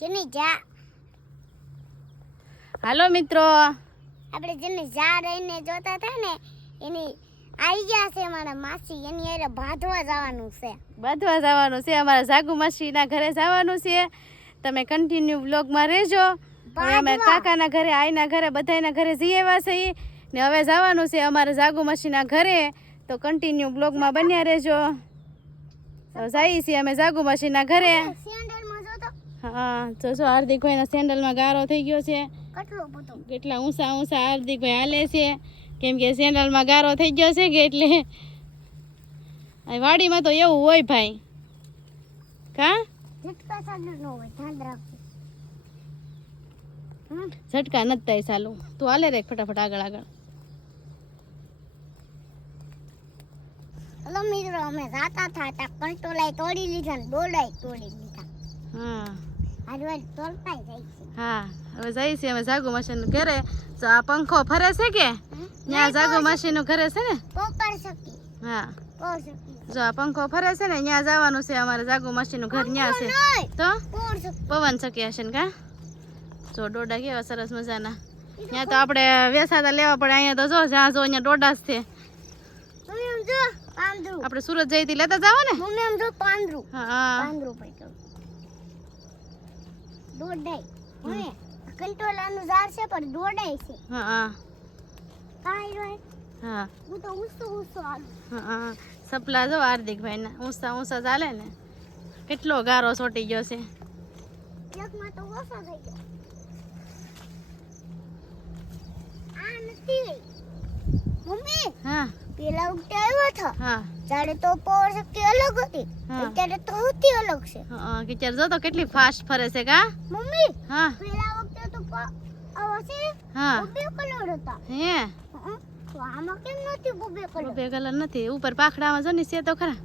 જેની જા. હાલો મિત્રો. આપણે જેને જા રહીને જોતા હતા ને એની આવી ગયા છે મારા માસી એની અરે બાંધવા જવાનું છે. બાંધવા જવાનું છે અમારા જાગુ માસીના ઘરે જવાનું છે. તમે કન્ટિન્યુ બ્લોગમાં રહેજો. અમે કાકાના ઘરે આઈના ઘરે બધાના ઘરે જઈ આવ્યા છીએ. ને હવે જવાનું છે અમારા જાગુ માસીના ઘરે. તો કન્ટિન્યુ બ્લોગમાં બન્યા રહેજો. તો જઈએ છીએ અમે જાગુ માસીના ઘરે. હા તો શું હાર્દિકભાઈના સેન્ડલમાં ગારો થઈ ગયો છે? કેટલું કેટલા ઊંચા ઊંચા હાર્દિકભાઈ હાલે છે? કેમ કે સેન્ડલમાં ગારો થઈ ગયો છે કે એટલે? વાડીમાં તો એવું હોય ભાઈ. કા? ઝટકા નથી થાય ચાલુ. તું હાલે રે ફટાફટ આગળ આગળ. હલો મિત્રો અમે જાતા હતા કંટોલાય તોડી લીધા ને દોડાય તોડી લીધા. હા. જાય છે. હા હવે જઈએ અમે જાગુ માસીનું ઘરે. તો આ પંખો ફરે છે કે? ત્યાં જાગુ માસીનું ઘરે છે ને? હા. જો આ પંખો ફરે છે ને ત્યાં જવાનું છે અમારે જાગુ માસીનું ઘર ત્યાં છે. તો? પવન શક્યા હશે ને કા? જો ડોડા કેવા સરસ મજાના. ત્યાં તો આપણે વેસાતા લેવા પડે અહીંયા તો જો જ્યાં જો અહીંયા ડોડા જ છે. આપણે સુરત જઈથી લેતા જાવ ને? પાંદરું. હા પાંદરું દોડાય મમ્મી કંટોલાનું ઝાડ છે પણ દોડાય છે. હા હા. કાંઈ હોય. હા. હું તો ઉસો ઉસો હાલું. હા હા. સપલા જો હાર્દિકભાઈના ઊંચા ઊંચા ચાલે ને કેટલો ગારો સોટી ગયો છે. એકમાં તો ઓછો થઈ ગયો. આ નથી. હા પેલા વખતે આવ્યો હતો. હા. ત્યારે તો પાવર શક્તિ અલગ હતી. અત્યારે તો સૌથી અલગ છે. હા કે જો તો કેટલી ફાસ્ટ ફરે છે કા? મમ્મી હા. પેલા વખતે તો આવો છે. હા. બબે કલર હતા. હે? તો આમાં કેમ નથી બબે કલર બે કલર નથી. ઉપર પાખડામાં જો ને છે તો ખરા.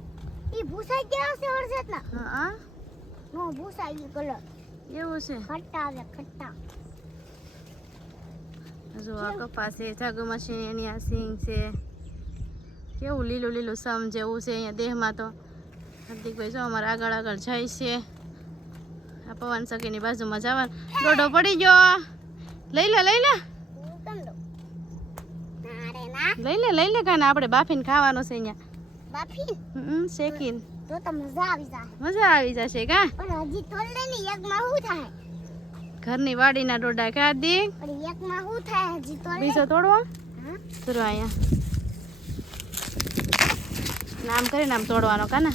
ઈ ભૂસાઈ ગયા છે વરસાદના? હા હા. નો ભૂસાઈ ગયો કલર એવું છે. ખટ્ટા આવે ખટ્ટા. જો આ કપાસ છે જાગુ મશીન એની આ સિંગ છે. કેવું લીલું લીલું સમ જેવું છે અહીંયા દેહમાં તો. હાર્દિકભાઈ જો અમારે આગળ આગળ જાય છે. આ પવન સખીની બાજુમાં જવાનું. ડોડો પડી ગયો. લઈ લે લઈ લે. લઈ લે લઈ લે કાને આપણે બાફીને ખાવાનું છે અહીંયા. બાફી હમ શેકીને. તો તો મજા આવી જાય. મજા આવી જશે કા? પણ હજી તોલ લે ને શું થાય? ઘરની વાડીના ડોડા હાર્દિક પણ એકમાં શું થાય? હજી બીજો તોડવો? હા. અહીંયા. નામ કરીને આમ તોડવાનો કાના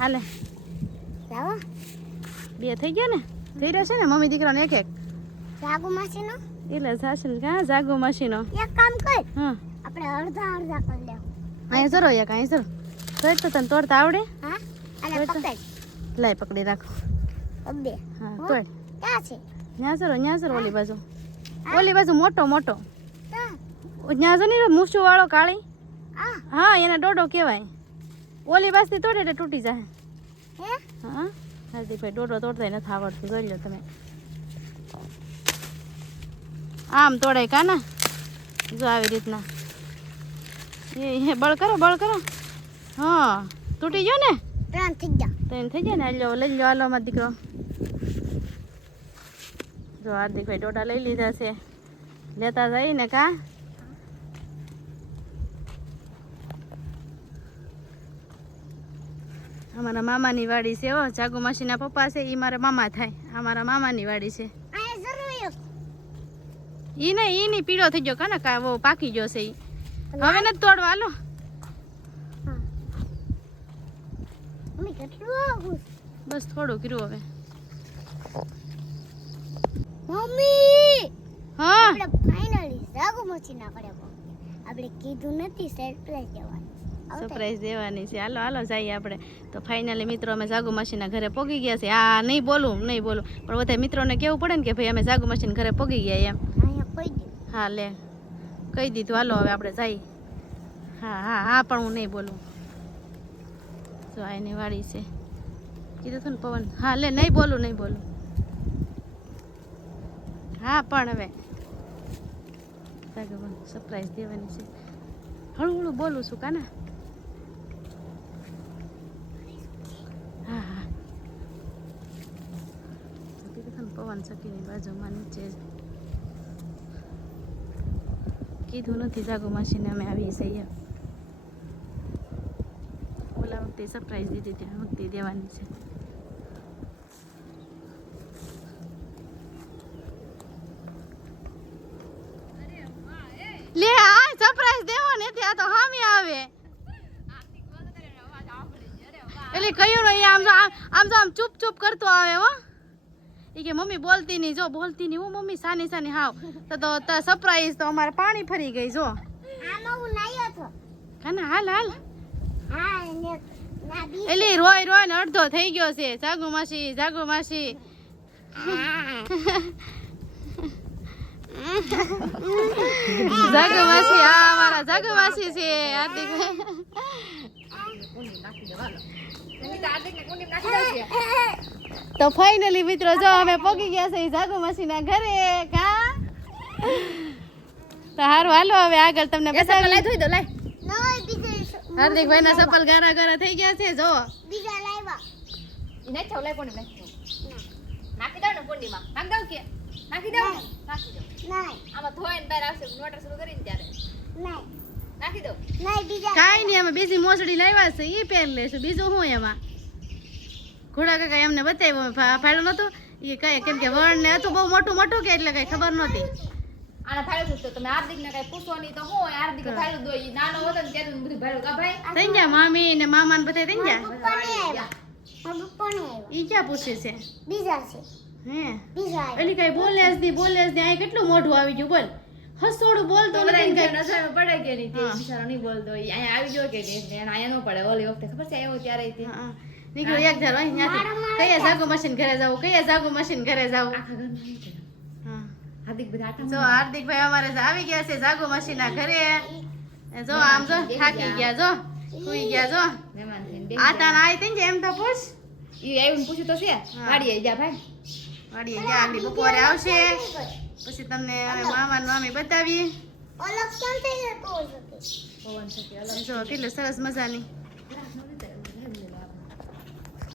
હાલે. બે થઈ ગયા ને? થઈ રહ્યો છે ને? મમ્મી દીકરાને એક એક. જાગુ માસીનો. એટલે સાસુ કાં? જાગો મશીનો એક કામ કર. હા. આપણે અડધા અડધા કરી લેવું અહીંયા જરો એક અહીં જરો તોડ તો તને તોડતા આવડે? હા? અને પકડ. રાખો. બે હા? તોડ ક્યાં છે? ન્યા જરો ન્યા જરો ઓલી બાજુ. ઓલી બાજુ મોટો મોટો. ન્યા જો ને મૂછું વાળો કાળી. હા એને ડોડો કહેવાય. ઓલી બાજુથી તોડે એટલે તૂટી જાય. હે? હાર્દિકભાઈ ડોડો તોડતા નથી આવડતું. જોઈ લો તમે. આમ તોડાય કા ના? જો આવી રીતના. એ બળ કરો બળ કરો. હા તૂટી ગયો ને? ત્રણ થઈ ગયા. તો એને થઈ જાય ને? હાલો લઈ લો હાલો મારો દીકરો. જો હાર્દિકભાઈ ડોડા લઈ લીધા છે. લેતા જઈને કા? અમારા મામાની વાડી છે હો. જાગુ માસીના પપ્પા છે એ મારા મામા થાય. આ મારા મામાની વાડી છે. ઈ નહીં ઈ નહીં પીળો થઈ ગયો કાને કા વો પાકી ગયો છે ઈ. હવે નથી તોડવા હાલો. બસ થોડું કર્યું હવે. મમ્મી! હા. આપણે ફાઇનલી જાગુ મચી ના પડે આપણે કીધું નથી સરપ્રાઈઝ દેવાનું સરપ્રાઈઝ દેવાની છે. હાલો હાલો જઈએ આપણે. તો ફાઇનલી મિત્રો અમે જાગુ માસીના ઘરે પોગી ગયા છે આ નહીં બોલું નહીં બોલું. પણ બધા મિત્રોને કેવું પડે ને કે ભાઈ અમે જાગુ માસીના ઘરે પોગી ગયા એમ. હા લે. કહી દીધું. હાલો હવે આપણે જઈએ. હા હા હા પણ હું નહીં બોલું. જો આ એની વાડી છે. કીધું હતું ને પવન. હા લે નહીં બોલું નહીં બોલું. હા પણ હવે. સરપ્રાઈઝ દેવાની છે. હળવું હળવું બોલું છું કાના હા હા સખીની બાજુમાં નીચે કીધું નથી જાગો માસીને, અમે આવી જઈએ ઓલા વખતે સરપ્રાઈઝ દીધી હતી વખતે દેવાની છે. લે, આ સરપ્રાઈઝ દેવો ત્યાં તો હામી આવે. એટલે કયું નહીં આમ આમ આમ ચૂપ ચૂપ કરતો આવે હો. એ કે મમ્મી બોલતી નહીં જો બોલતી નહીં હું મમ્મી સાની સાની હાવ. તો તો સરપ્રાઈઝ તો અમારે પાણી ફરી ગઈ જો. હું કાના હાલ હાલ. હા એટલે રોય રોય ને અડધો થઈ ગયો છે. જાગુ માસી જાગુ માસી. જાગુ માસી આ મારા જાગુ માસી છે હાર્દિક. તો ફાઇનલી મિત્રો જો અમે પગી ગયા છે જાગુ માસીના ઘરે કા? તો હારું હાલો હવે આગળ તમને બતાવી. ધોઈ દો બીજા હાર્દિકભાઈ ના સપલ ગારા ગારા થઈ ગયા છે જો. બીજા લાવ્યા. નાખી દઉં લાય કોને નાખી દઉં ને કુંડીમાં નાખી દઉં કે? નાખી દઉં? નાખી દઉં. નહીં આમાં ધોઈને બહાર આવશે મોટર શરૂ કરીને ત્યારે. નહીં નાખી દઉં. નહીં બીજા. કાઈ નહીં અમે બીજી મોસડી લાવ્યા છે ઈ પહેર લેશું. બીજું હું એમાં? ઘોડા કાકા એમને બતાવ્યું ફા- ફાડ્યું એ કઈ કેમ કે વણ ને હતું બહુ મોટું મોટું કે એટલે કઈ ખબર નહોતી. આને ફાડ્યું તો તમે હાર્દિક ને કઈ પૂછો નહીં તો હું હાર્દિક ફાડ્યું દો ઈ નાનો હતો ને ત્યારે બધું ફાડ્યું કા ભાઈ થઈ ગયા મામી ને મામા ને બધા થઈ ગયા? પપ્પા નહીં આવ્યા. મારા પપ્પા નહીં આવ્યા. ઈ ક્યાં પૂછે છે? બીજા છે. હે? બીજા એની એલી કઈ બોલે જ નહીં બોલે જ નહીં આ કેટલું મોઢું આવી ગયું બોલ. હસોડું બોલતો નથી કે પડે કે નહીં તે બિચારો નહીં બોલતો અહીંયા આવી ગયો કે નહીં અહીંયા ન પડે ઓલી વખતે ખબર છે આવ્યો ત્યારે નીકળો એક ધારો ત્યાંથી કયા જાગો મશીન ઘરે જવું કયા જાગો મશીન ઘરે જવું જો હાર્દિકભાઈ અમારે આવી ગયા છે જાગો મશીન ના ઘરે. જો આમ જો થાકી ગયા જો સુઈ ગયા જો. આ ના આવી થઈ એમ તો પૂછ. ઈ આવીને પૂછ્યું તો છે. વાડીએ જા ભાઈ. વાડીએ ગયા આગળ બપોરે આવશે. પછી તમને અમે મામા મામી બતાવીએ. અલગ કેમ થઈ છે પવન અલગ જો કેટલું સરસ મજાની.